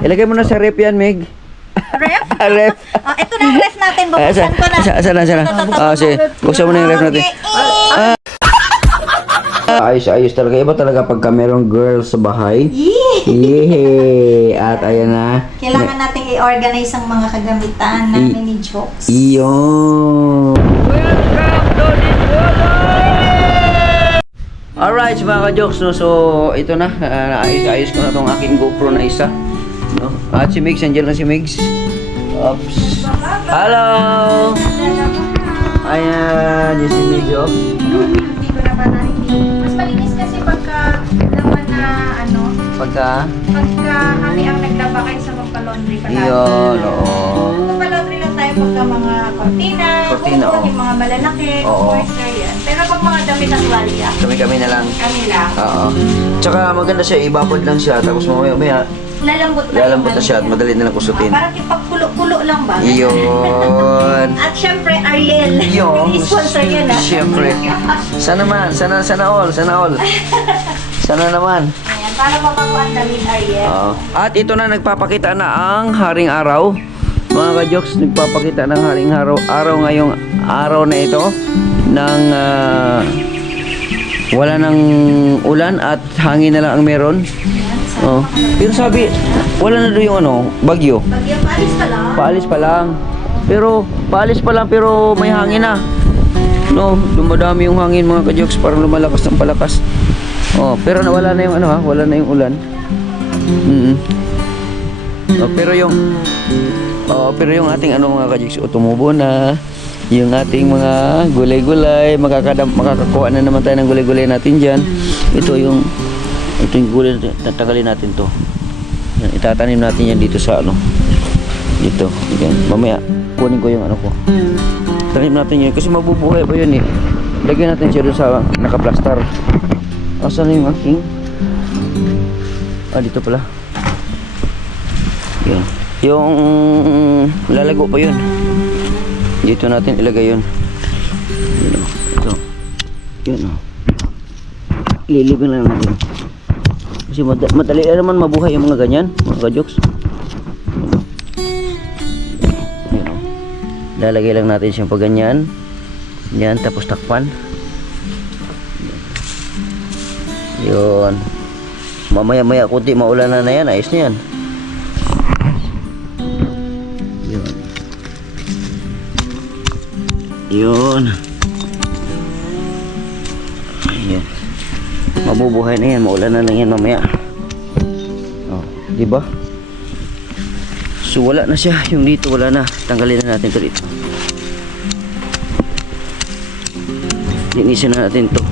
Ilagay mo na sa rep yan, Meg. Ref? Rep. Oh, ito na ang ref natin. Bubuksan ko na. Asa na. Sige. Buksan mo na yung ref natin. Okay. Ayos talaga. Iba talaga pagka merong girl sa bahay. Yee! Yehey! At ayan na. Kailangan natin i-organize ang mga kagamitan namin ni Jokes. Iyon! Alright, mga ka-jokes, no? So, ito na. Naayos ko na itong aking GoPro na isa. No? At si Migs, nandiyan na si Migs. Oops. Hello! Ayan, yung si Migs, oh. Hindi ko na ba mas malinis kasi pagka naman na ano, pagka kami ang naglaba kayo sa magpa-laundry pa natin. Iyon, oo. Magpa-laundry lang tayo pagka mga kortina, Oo. yung mga malalaki, Oo. moisture yan. Pero pag mga damit ng tuwalya, Kami na lang. kami lang. Oo. Tsaka maganda siya, ibabad lang siya. Tapos mamaya, Lalambot lalambot na siya at madali na lang kusutin. Parang ipagkulo-kulo lang ba? Iyon. At syempre, Ariel. Iyon. I-sponsor yan ah. Siyempre. Sana all. Sana naman. Ayan, para mapakuan damit, Ariel. Oo. At ito na, nagpapakita na ang haring araw. Mga ka-jokes, nagpapakita ng haring araw ngayong araw na ito ng wala ng ulan at hangin na lang ang meron. Oh. Pero sabi, wala na doon yung bagyo. Bagyo, paalis pa lang. Paalis pa lang pero may hangin na. No, dumadami yung hangin mga ka-jokes, parang lumalakas ng palakas. Oh, pero wala na yung wala na yung ulan. Oh, pero yung ating mga ka-jokes, tumubo na. Yung ating mga gulay-gulay, makakakuha na naman tayo ng gulay-gulay natin diyan. Ito yung gulay natin, tatagalin natin to. Yan, itatanim natin yan dito sa dito. Yan. Mamaya kunin ko yung ko. Tanim natin yun kasi mabubuhay pa yun eh. Lagyan natin siya doon sa nakaplastar. Asan na yung aking? Dito pala. Yan. Yung lalago pa yun. Dito natin ilagay yun. Ito. Yun ililibing lang natin. Kasi madali naman mabuhay yung mga ganyan, mga ka-jokes. Lalagay lang natin siyang pag ganyan. Yan, tapos takpan. Yun. Mamaya kunti maulan na yan, ayos na yan. Yun. Ayan. Mabubuhay na yan, maulan na lang yan mamaya. Oh, di ba? So wala na siya, yung dito wala na. Tanggalin na natin ito dito. Linisin na natin to.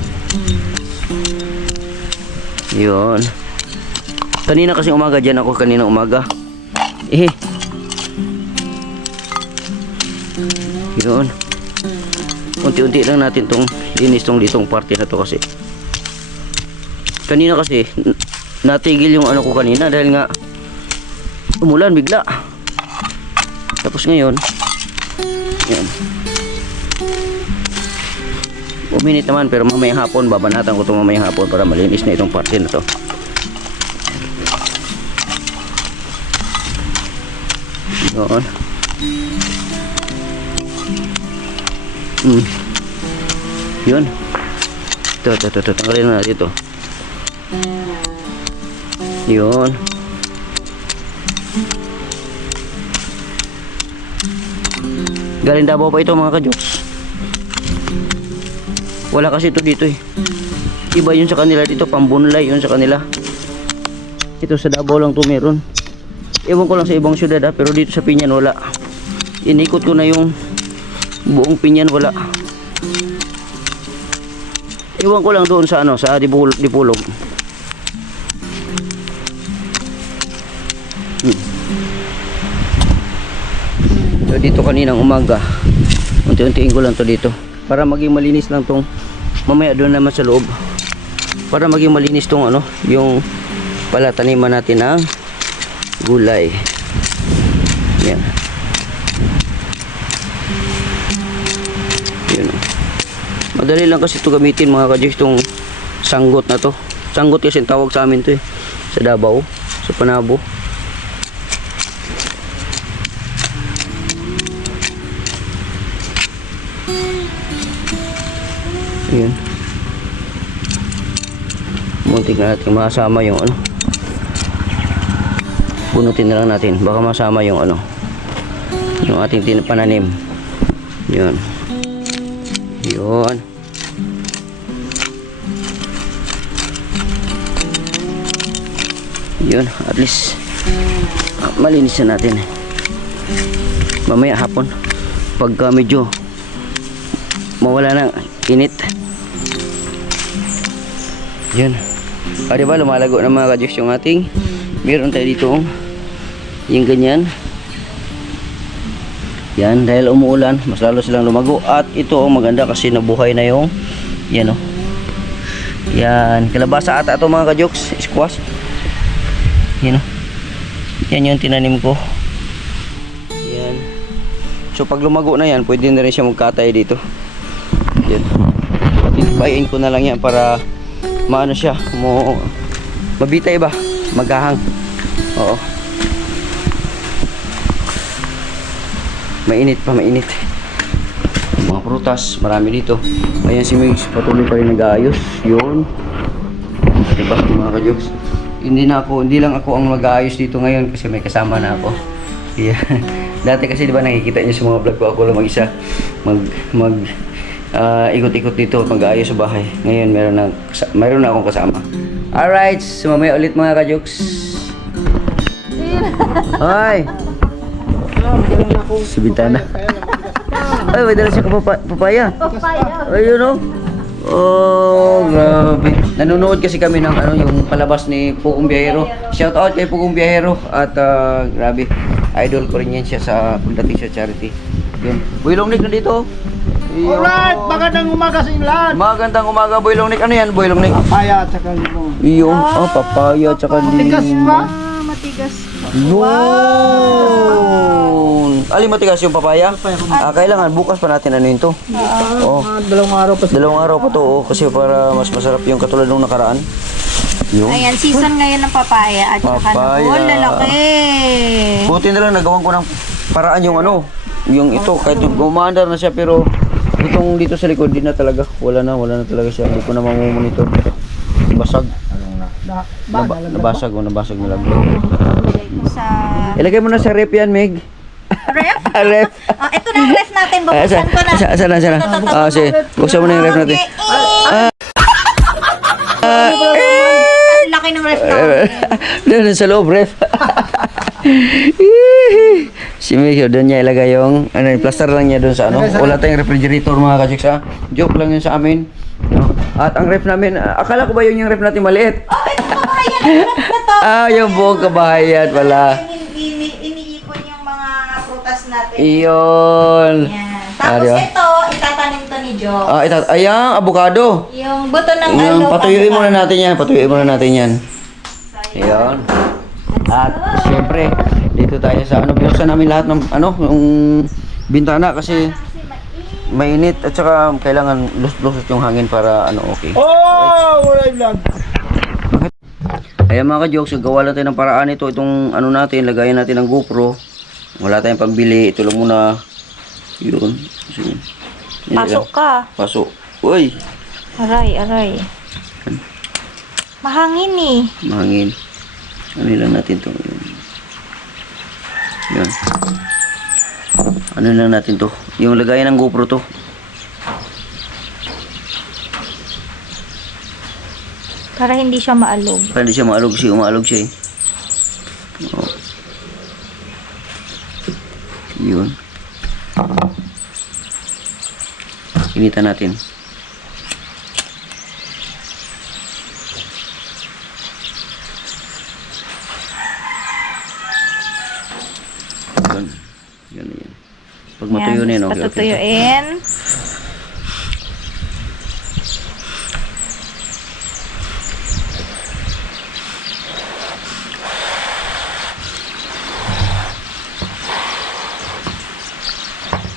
Yun. Kanina kasi umaga dyan ako, kanina umaga. Yun. Unti-unti lang natin tong linis tong litong parte na to kasi. Kanina kasi natigil yung ko kanina dahil nga umulan bigla. Tapos ngayon yan. Uminit naman pero mamayang hapon babanatan ko itong mamayang hapon para malinis na itong parte na to. Yun. Yun. Ito. Tanggalin na natin ito. Yun. Galing Davao pa ito mga ka-jokes. Wala kasi ito dito eh. Iba yun sa kanila dito, pambunlay yun sa kanila. Ito sa Davao lang ito meron. Ewan ko lang sa ibang syudad pero dito sa Pinyan wala. Inikot ko na yung buong Pinyan wala. Iwan ko lang doon sa sa Dipulog. So dito kaninang umaga. Unti-untiin ko lang to dito para maging malinis lang tong mamaya doon naman sa loob. Para maging malinis tong yung palataniman natin ng gulay. Yan. Madali lang kasi ito gamitin mga ka-jokes, itong sanggot na to. Sanggot kasi tawag sa amin to eh. Sa Davao, sa Panabo. Ayan. Muntik na natin masama yung ano. Bunutin na lang natin. Baka masama yung ano. Yung ating pananim. Yun. Yun. Yun. At least malinis na natin. Mamaya hapon. Pagka medyo mawala ng init. Yun. Diba lumalago ng mga kadyos yung ating meron tayo dito yung ganyan. Yan, dahil umuulan mas lalo silang lumago. At ito maganda kasi nabuhay na yung yan yan, kalabasa ata ito mga kadyos, squash. Yan yan yung tinanim ko. Yan. So pag lumago na yan, pwede na rin siya magkatay dito. Yan. Bayin ko na lang yan para maano siya, mabitay ba? Maghahang. Oo. Mainit pa, mainit. Mga prutas, marami dito. Ayan si Migs, patuloy pa rin nag-aayos. Yun. Diba mga kajoks? Hindi lang ako ang mag-aayos dito ngayon kasi may kasama na ako. Yeah. Dati kasi diba nakikita niyo sa mga vlog ko, ako lang mag-isa. Ikot-ikot dito, mag-aayos sa bahay. Ngayon meron na akong kasama. Alright, sumamay ulit mga kajoks. Hoy! Subitana. Ay, may dala siya papaya. Ayun o. Oh, grabe. Nanonood kasi kami ng yung palabas ni Pugong Biyahero. Shout out kay Pugong Biyahero. At grabe, idol ko rin yan siya sa pagdating sa charity. Yun. Boy Longnik na dito. Alright, magandang umaga sa inyo lahat. Magandang umaga, Boy Longnik. Ano yan, Boy Longnik? Papaya at saka limon. Yung, papaya tsaka Matigas ba? Matigas. Yun. Alin matigas yung papaya? Kailangan bukas pa natin ano yun to. Oh. Dalawang araw pa. Dalawang araw pa to kasi para mas masarap yung katulad nung nakaraan. Yun. Ayan, season ngayon ng papaya. At saka Papaya. noon, lalaki. Buti na lang nagawan ko ng paraan yung yung ito kahit umaandar na siya pero itong dito sa likod di na talaga. Wala na talaga siya. Hindi ko na mamumonitor. Basag. Nabasag na lang. Sa Ilagay mo na sa rep yan, Meg. ref? Rep. Ito na yung ref natin. Bubuksan ko na. Saan na? Sige. Buksan mo na yung ref natin. Ang laki ng ref natin. Doon sa loob, ref. Si Meg, doon niya ilagay yung plaster lang niya doon sa Wala tayong refrigerator mga kajiks ha. Joke lang yun sa amin. No? At ang ref namin, akala ko ba yung ref natin maliit? Oh, ito kabahayan. Ang ref na to. Yung buong kabahayan pala. Iniipon yung mga prutas natin. Iyon. Yan. Tapos diba? ito, itatanim to ni Jo. Ayan, avocado. Yung buto ng Yung alo. patuyuin muna natin yan. Ayan. At syempre, dito tayo sa binuksan namin lahat ng yung bintana kasi mainit at saka kailangan lusot yung hangin para okay. Oh, wala yung vlog. Ayan mga ka-jokes, gawa lang tayo ng paraan ito. Itong natin, lagayan natin ng GoPro. Wala tayong pambili. Ito lang muna. Yun. Pasok ka. Pasok. Uy! Aray. Mahangin eh. Mahangin. Ano lang natin to? Yun. Ano lang natin to? Yung lagayan ng GoPro to. Para hindi siya maalog. Para hindi siya maalog kasi umaalog siya eh. Oh. Yun. Initan natin. Yan. Pag matuyo na yun, okay. Patutuyuin.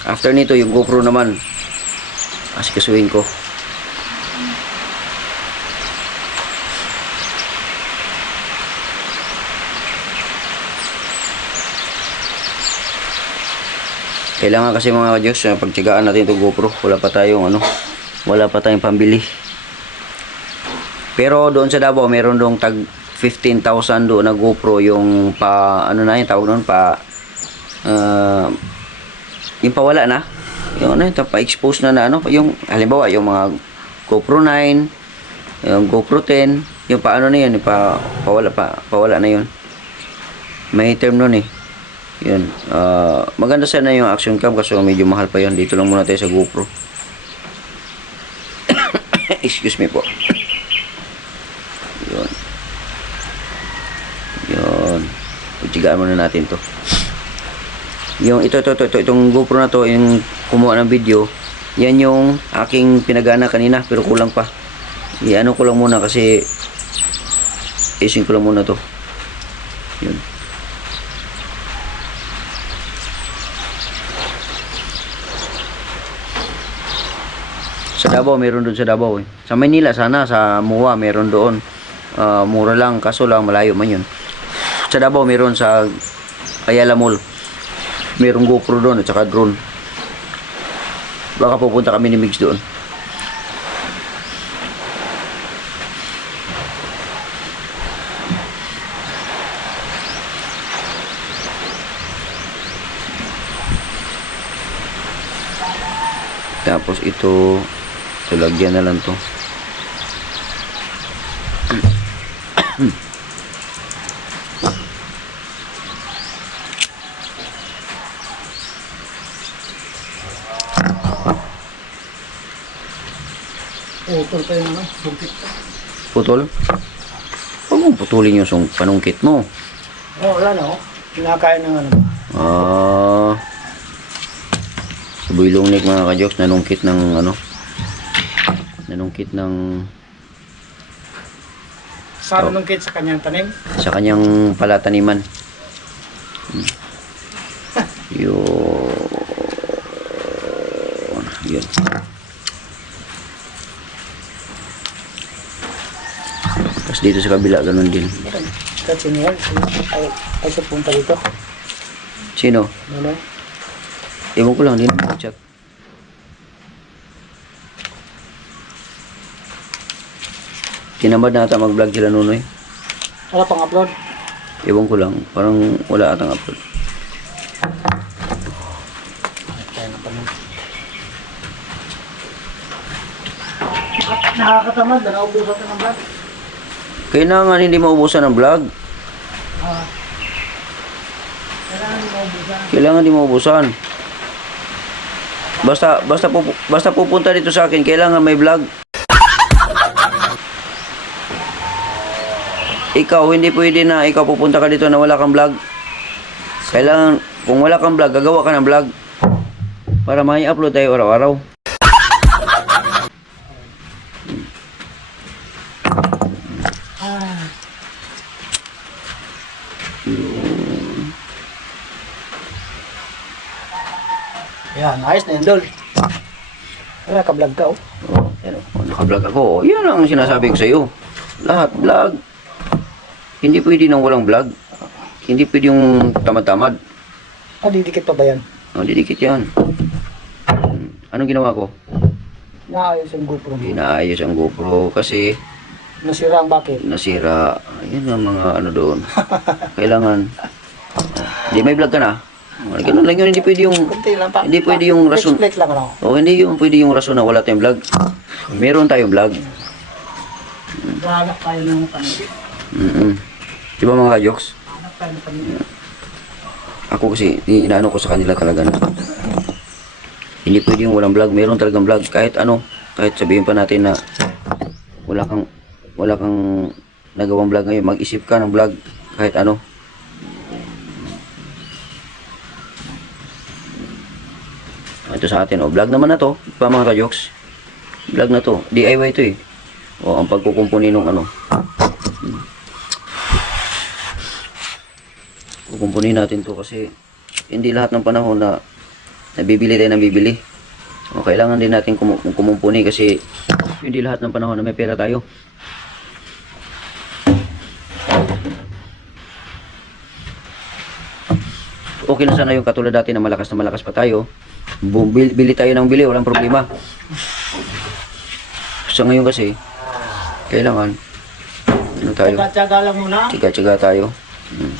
After nito, yung GoPro naman, asikasuhin ko. Kailangan kasi mga ka-Diyos, pagtiyagaan natin itong GoPro. Wala pa tayong wala pa tayong pambili. Pero doon sa Davao, meron doong tag 15,000 doon na GoPro yung pa, ano na yung tawag doon, pa, yung pawala na. Yung ano, pa-expose na ano, yung, halimbawa, yung mga GoPro 9, yung GoPro 10, yung pa ano na yun, pawala na yun. May term nun eh. Yun. Maganda sana yung action cam kasi medyo mahal pa yun. Dito lang muna tayo sa GoPro. Excuse me po. Yun. Yun. Pagtigaan muna natin to. Yung itong GoPro na to, yung kumuha ng video, yan yung aking pinagana kanina pero kulang pa. I-ano ko lang muna kasi isin ko lang muna to. Yun. Sa Davao, meron doon sa Davao eh. Sa Manila, sana sa MUA, meron doon. Mura lang, kaso lang malayo man yun. Sa Davao, meron sa Ayala Mall. Merong GoPro doon at saka drone. Baka pupunta kami ni Migs doon. Tapos ito lagyan na lang to. Utol pa yung ano, bungkit. Putol? Huwag mong putulin yung panungkit mo. Wala na, oh. Kinakain ng ano. Si Boy Lungnik mga ka-jokes, nanungkit ng ano, nanungkit ng Sa nungkit sa kanyang tanim. sa kanyang palataniman. Yun. Yun. Tapos dito sa kabila, ganun din. Kasi niyan, ay sa punta dito. Sino? Ano? Ewan ko lang din. Check. Tinamad na ata mag-vlog sila Nunoy. Wala pang upload. Ewan ko lang. Parang wala atang upload. Tayo na pa nun. Nakakatamad, naubusan ka ng vlog. Kailangan hindi maubusan ng vlog. Kailangan di maubusan. Basta pupunta dito sa akin, kailangan may vlog. Ikaw, hindi pwede na ikaw pupunta ka dito na wala kang vlog. Kailangan, kung wala kang vlog, gagawa ka ng vlog. Para may upload tayo araw-araw. Yan, ayos na yun, Dol. Wala ka vlog ka, oh. Yan, naka-vlog ako. Yan ang sinasabi ko sa iyo. Lahat vlog. Hindi pwede nang walang vlog. Hindi pwede yung tamad-tamad. Didikit pa ba yan? Didikit yan. Anong ginawa ko? Naayos yung GoPro mo. Inaayos ang GoPro kasi Nasira ang bakit? nasira. Yan ang mga ano doon. Kailangan. Hindi may vlog ka na. Ganun lang yun. Hindi pwede yung Kunti lang pa. hindi pwede yung rason. Explain lang ano. Hindi yung pwede yung rason na wala tayong vlog. Meron tayong vlog. Hanap tayo ng panigit. Di ba mga ka-jokes? Hanap tayo ng panigit. Ako kasi, inaano ko sa kanila talaga na hindi pwede yung walang vlog. Meron talagang vlog. Kahit ano, kahit sabihin pa natin na wala kang nagawang vlog ngayon, mag-isip ka ng vlog kahit ano. Ito sa atin, vlog naman na to, pa mga ka-jokes. Vlog na to, DIY to eh. Ang pagkukumpuni nung ano. Kukumpuni natin to kasi hindi lahat ng panahon na nabibili tayo ng bibili. Kailangan din natin kumumpuni kasi hindi lahat ng panahon na may pera tayo. Okay na sana yung katulad dati na malakas pa tayo. Bili tayo ng bili, walang problema. sa ngayon kasi, kailangan, ano tayo? Tsaga-tsaga lang muna. Tiga-tiga tayo. Hmm.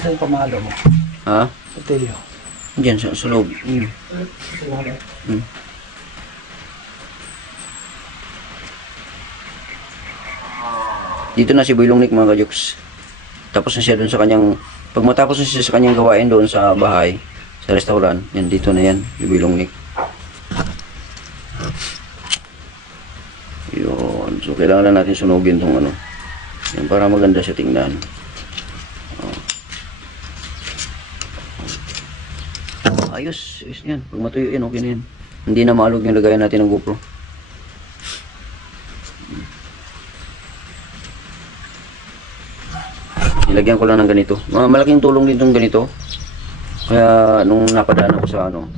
Saan yung pamalo mo? Ha? Hotelyo. Diyan sa loob. Hmm. Hmm. Dito na si Boy Longnick mga kajuks. Tapos na siya doon sa kanyang, pag matapos na siya sa kanyang gawain doon sa bahay, sa restaurant, yan dito na yan, si Boy Longnick. Yun. So kailangan na natin sunugin tong ano. Yan, para maganda siya tingnan. Oh. Ayos, ayos yan. Pag matuyo yan, okay na yan. Hindi na maalog yung lagayan natin ng GoPro. Nilagyan ko lang ng ganito. Malaking tulong din itong ganito. Kaya nung napadaan ako sa ano,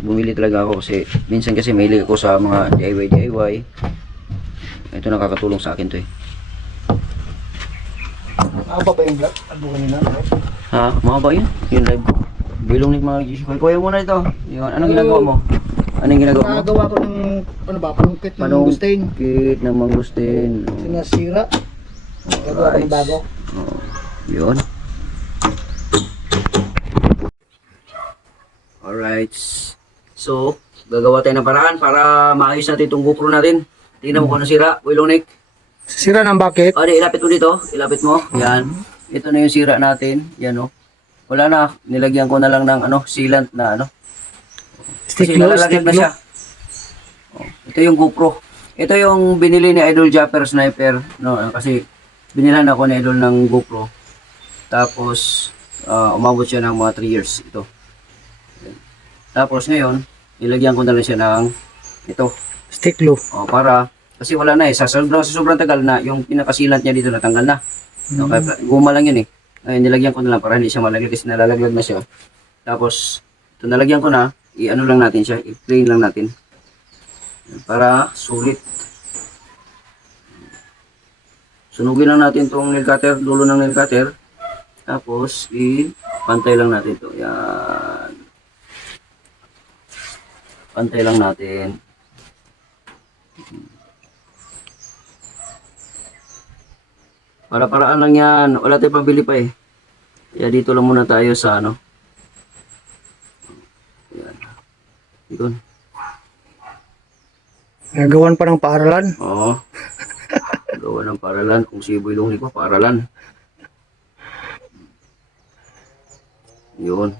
bumili talaga ako kasi minsan kasi mahilig ako sa mga DIY. Ito nakakatulong sa akin to eh. Apa ba yung vlog? Ano kanina? Ha? Mahaba yun? Yung live ko. Bilong ni mga GC. Kuya muna ito. Yun. Anong ginagawa mo? Anong ginagawa mo? Nagawa ko ng, ano ba, panungkit ng gusting. Panungkit ng mangustin. Sinasira. Nagawa ko ng bago. Oh, yun. Alright. So, gagawa tayo ng paraan para maayos natin itong GoPro natin. Tingnan mo kung ano sira. Wilong Nick. Sira ng bucket. O, ilapit mo dito. Ilapit mo. Yan. Ito na yung sira natin. Yan o. Wala na. Nilagyan ko na lang ng ano, sealant na ano. Kasi nalalagyan na siya. Oh, ito yung GoPro. Ito yung binili ni Idol Japper Sniper. No, kasi binilhan ako ni Idol ng GoPro. Tapos, umabot siya ng mga 3 years. Ito. Tapos ngayon, nilagyan ko na lang siya ng ito. Stick glue. O, para, kasi wala na eh. Sa sobrang tagal na, yung pinakasilant niya dito natanggal na. No, kaya, guma lang yun eh. Ngayon, nilagyan ko na lang para hindi siya malaglag kasi nalalaglag na siya. Tapos, ito nalagyan ko na, i-ano lang natin siya, i-plain lang natin. Para sulit. Sunugin lang natin itong nail cutter, dulo ng nail cutter. Tapos, i-pantay lang natin ito. Yan. Pantay lang natin. Para-paraan lang yan. Wala tayong pambili pa eh. Kaya dito lang muna tayo sa ano. Yan. Yun. Nagawan pa ng paaralan. Oo. Gawa ng paralan. Kung si Boy Longnick pa, paralan. Yun.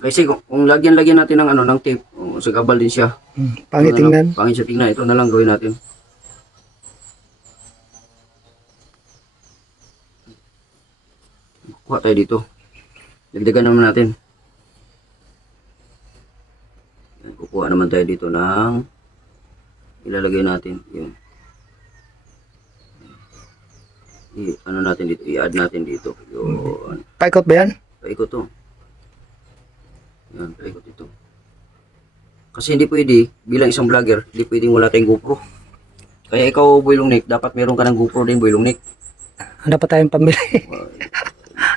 Kasi kung lagyan-lagyan natin ng ano, ng tape, sagabal din siya. Pangit tingnan. Pangit siya tingnan. Ito na lang gawin natin. Kuha tayo dito. Dagdagan naman natin. Kukuha naman tayo dito ng ilalagay natin. Yun. Ano natin dito? I-add natin dito. Yun. Paikot ba yan? Paikot to. Yan, paikot ito. Kasi hindi pwede, bilang isang vlogger, hindi pwedeng wala tayong GoPro. Kaya ikaw, Boy Longnick, dapat meron ka ng GoPro din, Boy Longnick. Dapat tayong pambili.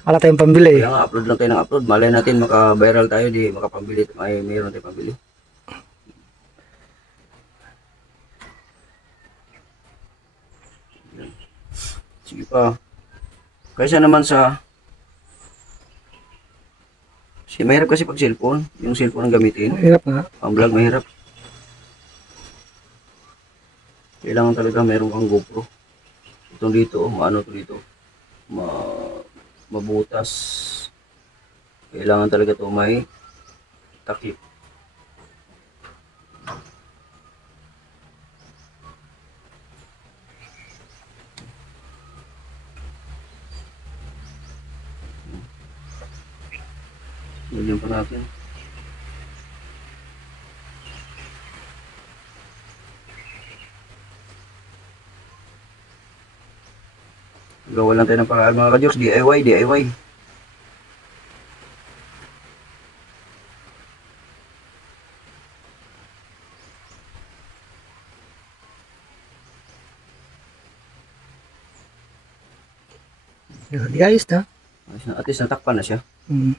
Wala tayong pambili. Kaya nga, upload lang tayo ng upload. Malay natin, maka-viral tayo, di makapambili. Ay, mayroon tayong pambili. Yan. Sige pa. Kaysa naman sa... mahirap kasi pag cellphone. Yung cellphone ang gamitin. Hirap nga. Ang vlog, mahirap. Kailangan talaga meron kang GoPro. Itong dito, maano to dito. Mabutas. Kailangan talaga to may takip. Lagyan pa natin. Gawa lang tayo ng paraan mga ka-jokes. DIY. Yun, di ayos na. At least natakpan na siya. Hmm.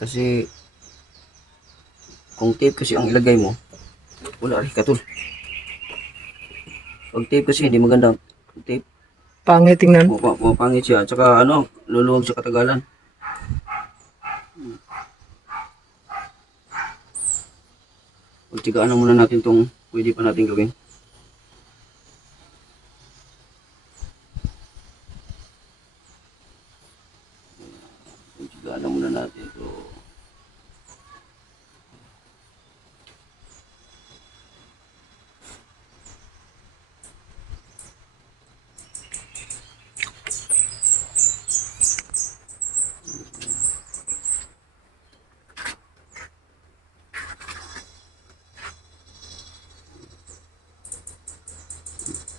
Kasi kung tape kasi ang ilagay mo, wala rin katul. Pag tape kasi hindi maganda. Tape, Pangit tingnan. mapangit siya. At saka ano, luluwag sa katagalan. Pagtigaan na muna natin tong pwede pa natin gawin. Pagtigaan na muna natin ito.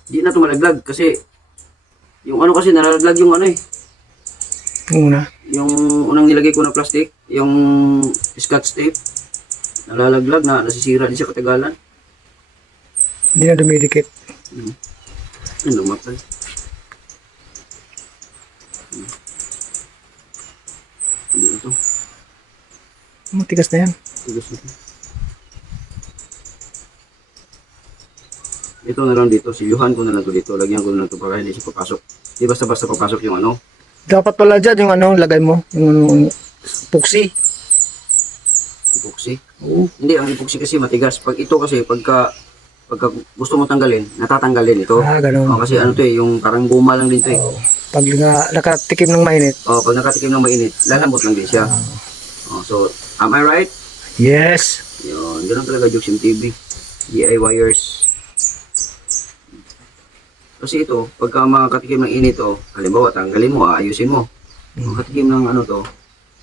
Di na ito malaglag kasi yung ano kasi nalaglag yung ano eh. Una. Yung unang nilagay ko na plastic, yung scotch tape, nalalaglag na nasisira din sa katagalan. Hindi na dumidikit. Ano lumakad? Hindi na ito. Matigas na yan. Tigas na ito. Ito na lang dito, silyuhan ko na lang ito dito, lagyan ko na lang ito para hindi siya papasok. Di basta-basta papasok yung ano. Dapat pala dyan yung ano, lagay mo. Yung ano, epoxy. Epoxy. Oo. Hindi, ang epoxy kasi matigas. Pag ito kasi, pagka gusto mo tanggalin, natatanggalin ito. Ganun. Kasi ano to eh, yung parang guma lang din to eh. Pag nakatikim ng mainit. Pag nakatikim ng mainit, lalambot lang din siya. So, am I right? Yes. Yun, ganun talaga Joksim TV. DIYers. Kasi ito, pagka makatikim ng init to, halimbawa, tanggalin mo, aayusin mo. Makatikim ng ano to,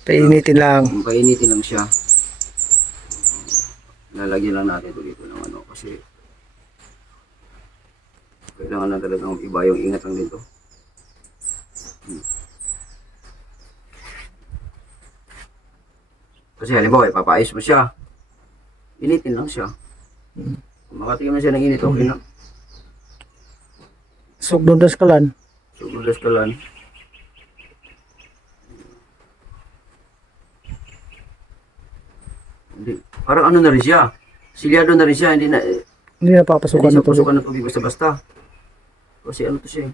Painitin lang. painitin lang siya. Lalagyan lang natin ito dito ng ano, kasi kailangan lang talagang iba yung ingat lang dito. Kasi halimbawa, ipapaayos mo siya. Initin lang siya. Kung makatikim na siya ng init, okay na. Sugdon das kalan. So, bulas ka lang. Hindi. Parang ano na rin siya. Silyado na rin siya. Hindi na, Hindi na papasukan hindi na siya tubig. pasukan ng tubig basta-basta. Kasi ano to siya eh.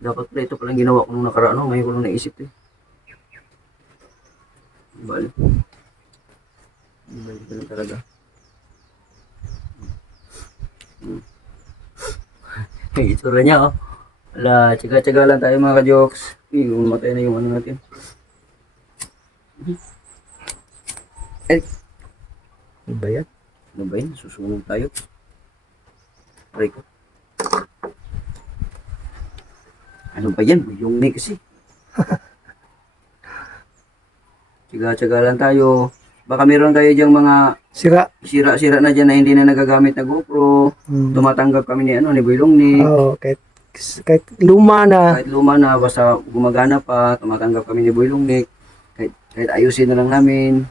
Dapat pala ito palang ginawa ko nung nakaraan. No? Ngayon ko nung naisip eh. Bali. Bali ka lang talaga. Itsura niya oh. Wala, tsaga-tsaga lang tayo mga ka-jokes. Umatay na yung ano natin. Ano ba yan? Ano ba yun? Susunod tayo. Aray ko. Ano ba yan? Yung may kasi. Tsaga-tsaga lang tayo. Baka meron tayo diyang mga Sira. sira-sira na dyan na hindi na nagagamit na GoPro. Tumatanggap kami ni ano ni Boy Longni. Oo, kahit luma na. Kahit luma na, basta gumagana pa, tumatanggap kami ni Boy Longni. Kahit ayusin na lang namin.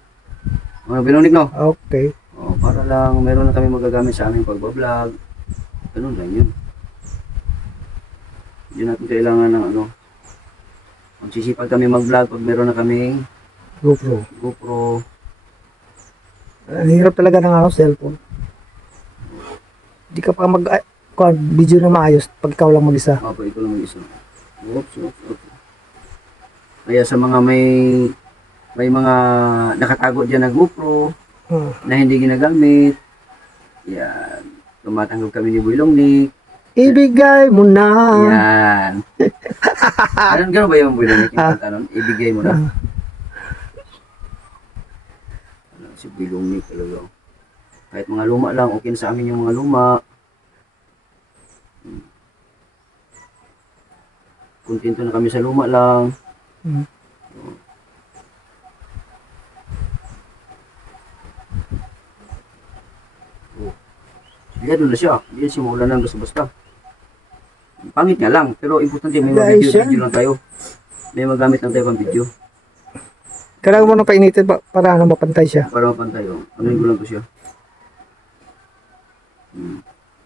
Mga Boy Longni, no? Okay. Para lang meron na kami magagamit sa aming pagbablog. Ganun lang yun. Hindi natin kailangan ng ano. Magsisipag kami mag-vlog pag meron na kaming GoPro. GoPro. Ang hirap talaga ng ako cellphone. Hindi ka pa video na maayos pag ikaw lang mag-isa. Opo, ito lang mag-isa. Oops. Kaya sa mga may mga nakatago dyan na GoPro na hindi ginagamit, yan, tumatanggap kami ni Boy Longni. Ibigay mo na. Yan. Ganun ba yung Boy Longni? Yung kanta nun? Ibigay mo na. Si Boy Longni talaga. Kahit mga luma lang, okay na sa amin yung mga luma. Kontento na kami sa luma lang. Sigado na siya. Hindi na simulan lang basta-basta. Pangit nga lang, pero importante may Guys, video lang tayo. May magamit lang tayo pang video. Kailangan mo na painitin para ano, mapantay siya. Para mapantay, oh. Ano ko lang ko siya.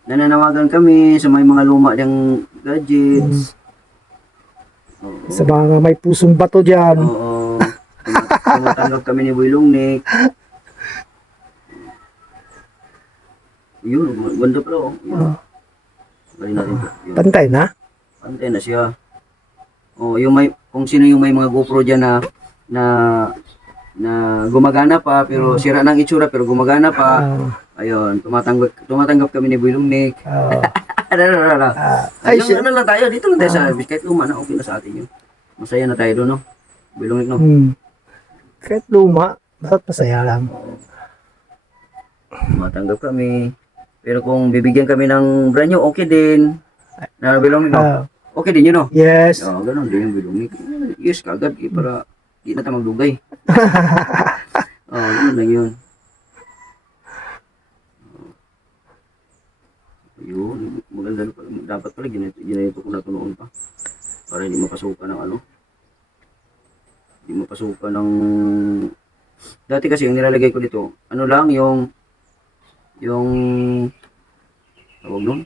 Nananawagan kami sa may mga luma ng gadgets. Oo. Sa mga may pusong bato dyan. Oo. Tumatanggap kami ni Boy Longnick. Yun, ganda pala, oh. Yun. Bali natin to. Yun. Pantay na? Pantay na siya. Oh, yung may kung sino yung may mga GoPro diyan na gumagana pa pero sira ng itsura pero gumagana pa. Ayun, tumatanggap kami ni Boy Longnick. Ay, Ano lang tayo, dito lang tayo sa kahit luma na okay na sa atin yun. Masaya na tayo doon, no? Boy Longnick, no? Kahit luma, basta't masaya lang. Tumatanggap kami. Pero kung bibigyan kami ng brand new, okay din. Na Boy Longnick, no? Okay din yun, no? Yes. Oo, ganun din yung Boy Longnick. Yes, kagad, para di na tayo magdugay. Oo, yun lang yun. Yun, maganda na pala. Dapat pala, ginayito ko na ito noon pa. Para hindi mapasukan ng ano. Hindi mapasukan ng... Dati kasi yung nilalagay ko dito, ano lang, yung tawag nun?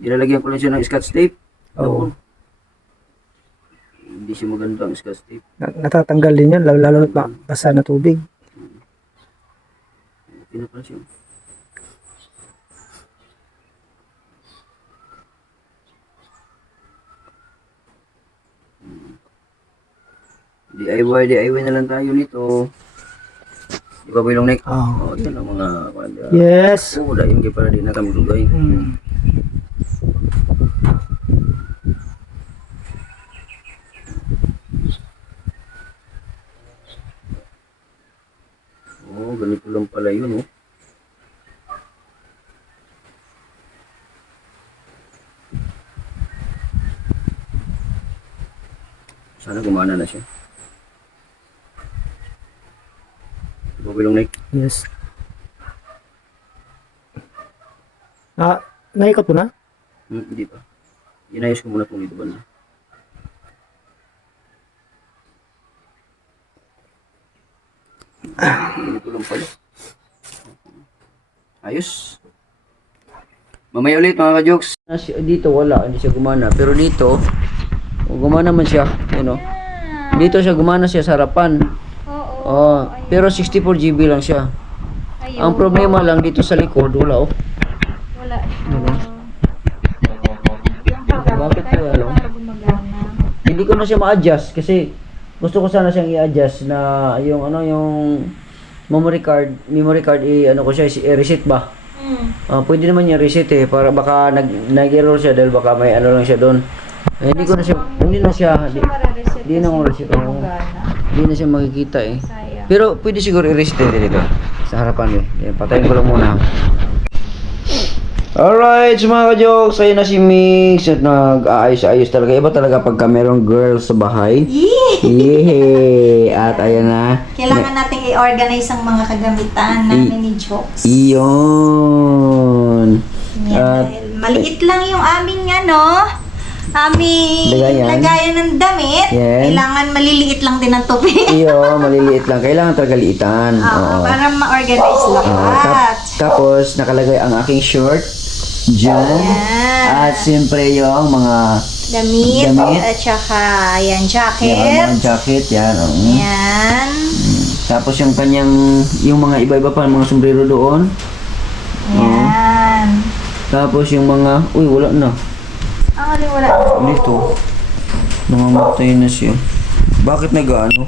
Nilalagyan ko lang siya ng scotch tape. Oo. Hindi siya maganda ang scotch tape. Natatanggal din yan, lalo na basa na tubig. Okay na pala siya. DIY na lang tayo nito. Di ba Boy Longnick? Oo. Oh, yun ang mga... Yes. Oo, dahil hindi para di na kami lugay. Oh, ganito lang pala yun, oh. Sana gumana na siya. Diba Boy Longnick? Yes. Naikot mo na? Hindi pa. Inayos ko muna itong ito ba na. Ganito lang pala. Ayos. Mamaya ulit mga ka-jokes. Dito wala, hindi siya gumana. Pero dito, gumana man siya. Ano? Dito siya gumana siya sa harapan. Oo. Pero 64 GB lang siya. Ayun. Ang problema lang dito sa likod, wala oh. Wala. Bakit po ano? Hindi ko na siya ma-adjust kasi gusto ko sana siyang i-adjust na yung ano yung memory card ano ko siya i-reset ba? Pwede naman niya reset para baka nag-error siya dahil baka may ano lang siya doon. Hindi na siya hindi na reset. Hindi na siya makikita eh. Sayang. Pero pwede siguro i-reset dito sa harapan eh. Yan, patayin ko lang muna. Alright, so mga ka-jokes, ayun na si Mix at nag-aayos-ayos talaga. Iba talaga pagka merong girl sa bahay. Yee! At ayan na. Kailangan nating i-organize ang mga kagamitan namin ni Jokes. Iyon. At Dahil maliit lang yung aming aming Lagayan. lagayan ng damit. Yan. Kailangan maliliit lang din ang tupi. iyo, maliliit lang. Kailangan talaga liitan. Oo. Para ma-organize lahat. Tapos, nakalagay ang aking short. Diyan. Yan. At siyempre yung mga Damit. Damit. At saka, yan, yan, jacket. mga jacket. Yan. Yan. Tapos yung kanyang, yung mga iba-iba pa, mga sombrero doon. Yan. Tapos yung mga, uy, wala na. Ang alin wala. Dito. Namamatay na siya. Bakit nag-ano?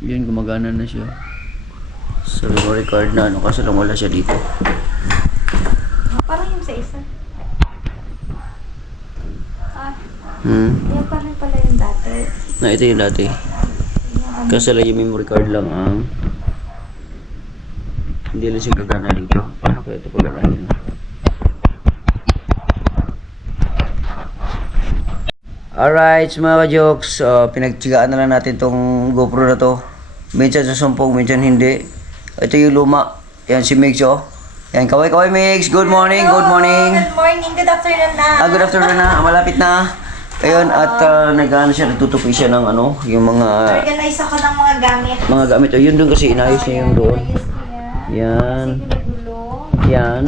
Yan, gumagana na siya. Sa memory card na ano, kasi lang wala siya dito. Parang yung sa isa. Yan pa rin pala yung dati. Na ito yung dati. Kasi lang yung memory card lang ang hindi lang siya gagana dito. Paano kaya ito pagagana yun? Alright, mga ka-jokes, pinagtsigaan na lang natin tong GoPro na to. Minsan susumpong, minsan hindi. Ito yung luma. Yan si Mix, oh. Yan, kaway Mix. Good morning, good morning. Good morning, good afternoon na. Good afternoon na. Malapit na. Ayun, at nag-ano siya, nagtutupi siya ng ano, yung mga Organize ako ng mga gamit. gamit. Ayun doon kasi inayos niya yung doon. Ayos ko yan. Yan. Sige, nagulong. Yan.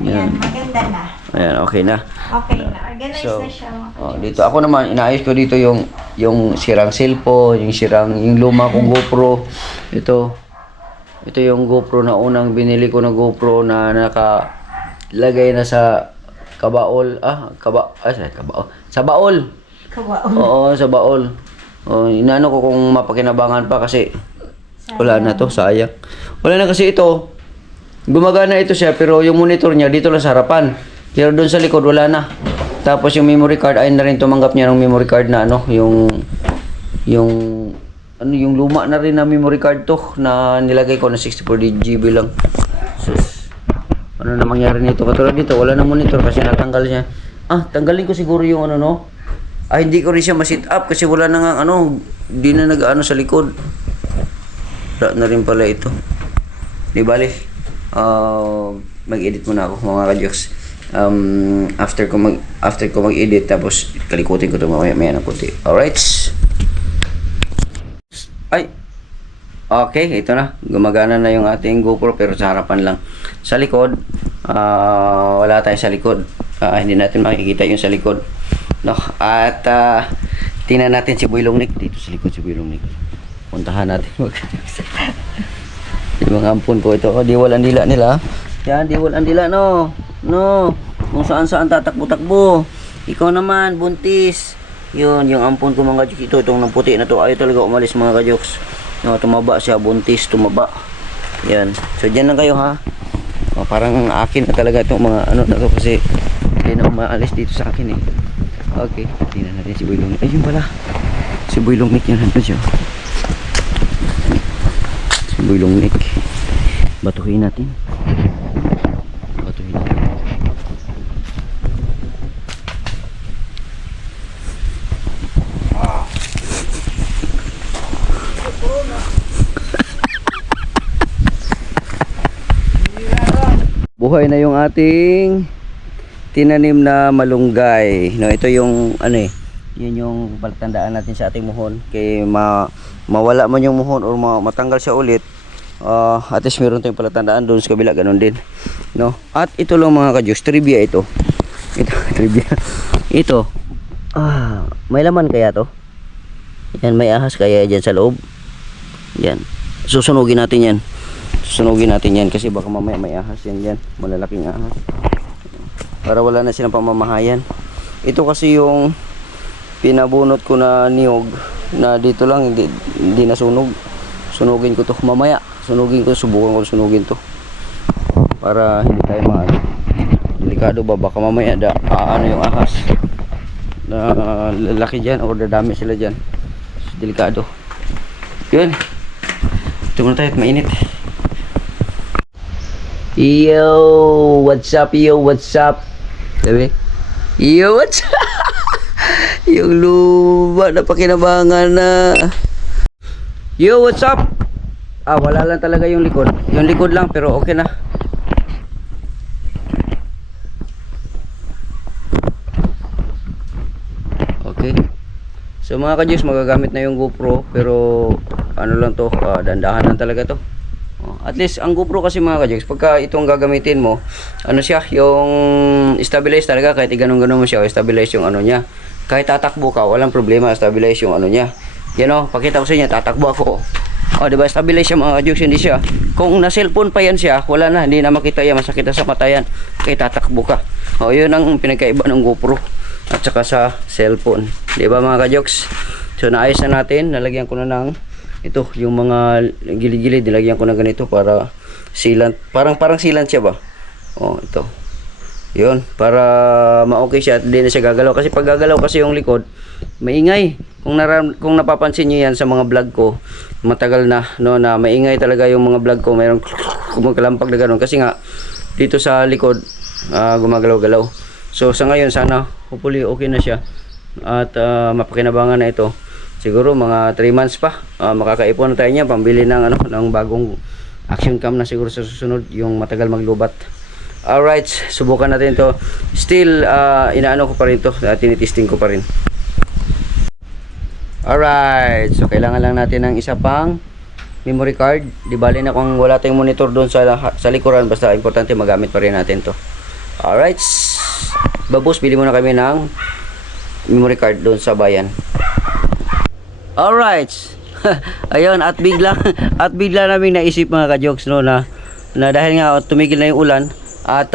Yan. Yan, maganda na. Ayan, okay na. Okay na. Organize So, na siya. mga oh, dito ako naman inaayos ko dito yung sirang cellphone, yung luma kong GoPro. Ito yung GoPro na unang binili ko na GoPro na nakalagay na sa kabaol. Sa baol. kawaon. Oo, sa baol. Oh, inano ko kung mapakinabangan pa kasi wala na to, sayang. Wala na kasi ito. Gumagana ito siya pero yung monitor niya dito lang sa harapan. Pero doon sa likod wala na. Tapos yung memory card ay na rin tumanggap niya ng memory card na ano, yung luma na rin na memory card to na nilagay ko na 64 GB lang. Sus. Ano na mangyari nito? Katulad dito, wala na monitor kasi natanggal siya. Tanggalin ko siguro yung ano no. Hindi ko rin siya ma-sit up kasi wala na nga ano, di na nag-ano sa likod. Wala na rin pala ito. Di bali. Mag-edit muna ako mga ka-jokes. After ko mag-edit tapos kalikutin ko ito mamaya ng kunti. Alright. Ay. Okay, ito na. Gumagana na yung ating GoPro pero sa harapan lang. Sa likod, wala tayo sa likod. Hindi natin makikita yung sa likod. No? At tingnan natin si Boy Longnick. Dito sa likod si Boy Longnick. Puntahan natin. Yung mga ampun ko ito. Diwal ang dila nila. Yan, diwal ang dila, no. No. Kung saan takbo-takbo. Ikaw naman, buntis. Yun, yung ampun ko mga kajoks. Itong ng puti na to. Ayaw talaga umalis mga kajoks. No, tumaba siya, buntis, tumaba. Yan. So, dyan lang kayo ha. Parang akin na talaga itong mga ano na to kasi hindi na umaalis dito sa akin eh. Okay, tingnan natin si Boy Longnick. Ayun pala. Si Boy Longnick yan. Ano siya? Si Boy Longnick. Batuhin natin. Batuhin natin. Buhay na yung ating tinanim na malunggay. No, ito yung ano eh, yun yung pagtandaan natin sa ating muhon kay mawala man yung muhon or matanggal siya ulit. At least meron tayong palatandaan doon sa kabila, ganun din. No? At ito lang mga ka-juice, trivia ito. Ito, trivia. Ito. May laman kaya to? Yan, may ahas kaya dyan sa loob. Yan. Susunugin natin yan. Susunugin natin yan kasi baka mamaya may ahas yan dyan. Malalaking ahas. Para wala na silang pamamahayan. Ito kasi yung pinabunot ko na niyog na dito lang, hindi nasunog. Sunugin ko to mamaya. Sunugin ko, subukan ko sunugin to. Para hindi tayo delikado ba, baka mamaya ano yung ahas na lalaki dyan o dadami sila dyan. Delikado. Yun. Ito muna tayo at mainit. Yo, what's up? Yo, what's up? Sabi? Yo, what's up? Yung luba na pakinabangan na. Yo, what's up? Wala lang talaga yung likod. Yung likod lang pero okay na. Okay. So mga ka-juice, magagamit na yung GoPro pero ano lang to, dandahan lang talaga to. At least ang GoPro kasi mga ka-juice, pagka itong gagamitin mo, ano siya, yung stabilize talaga kahit ganun-ganun mo siya, stabilize yung ano niya. Kahit tatakbo ka, walang problema, stabilize yung ano niya. Yan o, pakita ko sa inyo, tatakbo ako. Diba, stabilize siya mga ka-juice, hindi siya. Kung na cellphone pa yan siya, wala na, hindi na makita yan, masakit na sa mata yan. Kahit tatakbo ka. Yun ang pinagkaiba ng GoPro at saka sa cellphone. Diba mga ka-juice? So naayos na natin, nalagyan ko na ng ito, yung mga gilid-gilid, nilagyan ko na ganito para sealant. Parang sealant siya ba? Ito. Yun, para ma-okay siya at hindi na siya gagalaw. Kasi pag gagalaw kasi yung likod, maingay. Kung napapansin nyo yan sa mga vlog ko, matagal na, no, na maingay talaga yung mga vlog ko. Mayroong kumagalampag na gano'n. Kasi nga, dito sa likod, gumagalaw-galaw. So, sa ngayon, sana, hopefully, okay na siya. At mapakinabangan na ito. Siguro mga 3 months pa, makakaipon na tayo niya pambili ng ng bagong action cam na siguro sa susunod, yung matagal maglubat. Alright, subukan natin to. Still, inaano ko pa rin to. Tinitesting ko pa rin. Alright, so kailangan lang natin ng isa pang memory card. Di bali na kung wala tayong monitor doon sa likuran, basta importante magamit pa rin natin to. Alright, babos, bili muna kami ng memory card doon sa bayan. Alright, ayun, at bigla namin naisip mga ka-jokes, no, na dahil nga tumigil na yung ulan at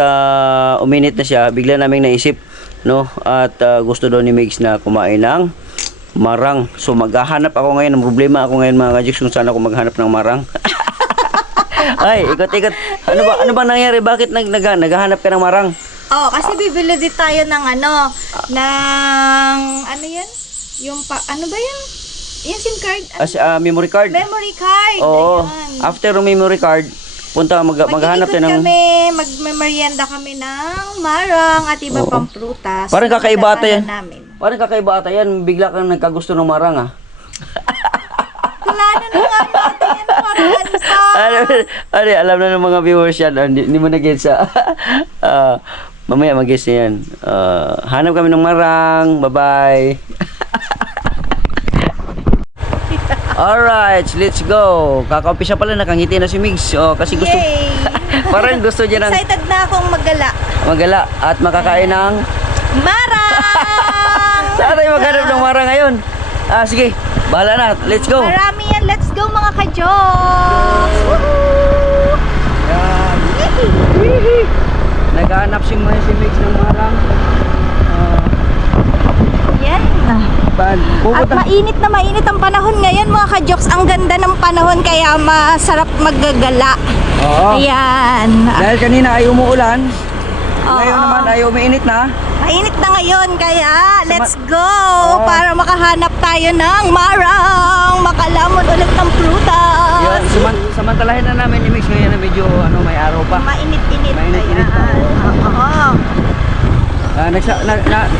uminit na siya, bigla naming naisip, no, at gusto daw ni Migs na kumain ng marang. So maghahanap ako ngayon, ang problema ako ngayon mga ka-jokes kung saan ako maghanap ng marang. Ay, ikot-ikot. Ano ba nangyari? Bakit naghahanap ka ng marang? Oh, kasi bibili din tayo ng ano yan? Yung ano ba yan? Yung SIM card? Memory card. Memory card. Oo. Ayan. After ng memory card, maghanap tayo ng... Magme-merienda kami ng marang at iba pang prutas. Parang kakaiba ata yan. Namin. Parang kakaiba ata yan. Bigla kang nagkagusto ng marang, ah. Wala na nga natin yan, parang Alam na ng mga viewers yan. Hindi mo na-get sa... mamaya mag-guess na yan. Hanap kami ng marang. Bye-bye. Alright, let's go. Kakaumpisa pala, nakangiti na si Migs. Kasi gusto... Yay! Parang gusto niya ng... Excited na akong Magala at makakain ng... marang! Saan tayo maghanap ng marang ngayon? Sige. Bahala na. Let's go. Marami yan. Let's go mga ka-jokes! Woohoo! Yan. Naghahanap si Migs ng marang. Yan. At Pupunta. mainit ang panahon ngayon mga ka-jokes. Ang ganda ng panahon kaya masarap maggagala. Oo. Ayan. Dahil kanina ay umuulan. Oo. Ngayon naman ay umiinit na. Mainit na ngayon kaya let's go Oo. para makahanap tayo ng marang, makalamon ulit ng prutas. Yun, samantalahin na namin ni Migs ngayon na medyo may araw pa. Mainit-init. Mainit-init pa, Ayan. Oo.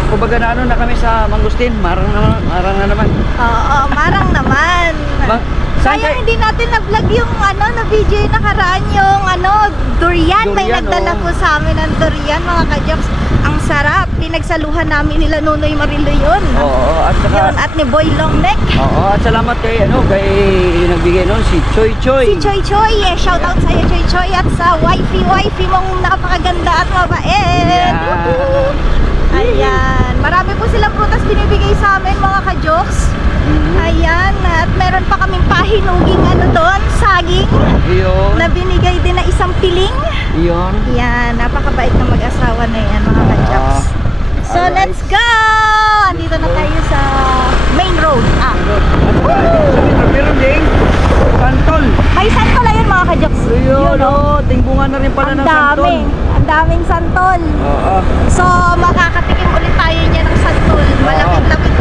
Kumbaga na kami sa Mangustin. Marang na naman. Oo, marang naman. Saan Sayang kayo? hindi natin na-vlog yung na-video yung nakaraan yung durian. May Durian, nagdala oo. po sa amin ng durian mga ka-jokes. Ang sarap. Pinagsaluhan namin nila Nunoy Marilo yun. Oo, at saka... Yun, at ni Boy Longneck. Oo, at salamat kay nagbigay noon si Choy Choy. Si Choy Choy, shout out sa iyo Choy Choy at sa wifey mong napakaganda at mabait. Yeah. Woohoo! Ayan, marami po silang prutas binibigay sa amin mga ka-jokes. Ayan, at meron pa kaming pahinuging doon, saging Iyon. na binigay din na isang piling. Iyon. Yan, napakabait na mag-asawa na yan mga ka-jokes. So alright. let's go! Andito na tayo sa main road. Meron ding santol. May santol ayun mga ka-jokes. Ayun, tingbungan na rin pala Ang ng santol. ang daming santol. Oo. So makakatikim ulit tayo niya ng santol. Malapit-lapit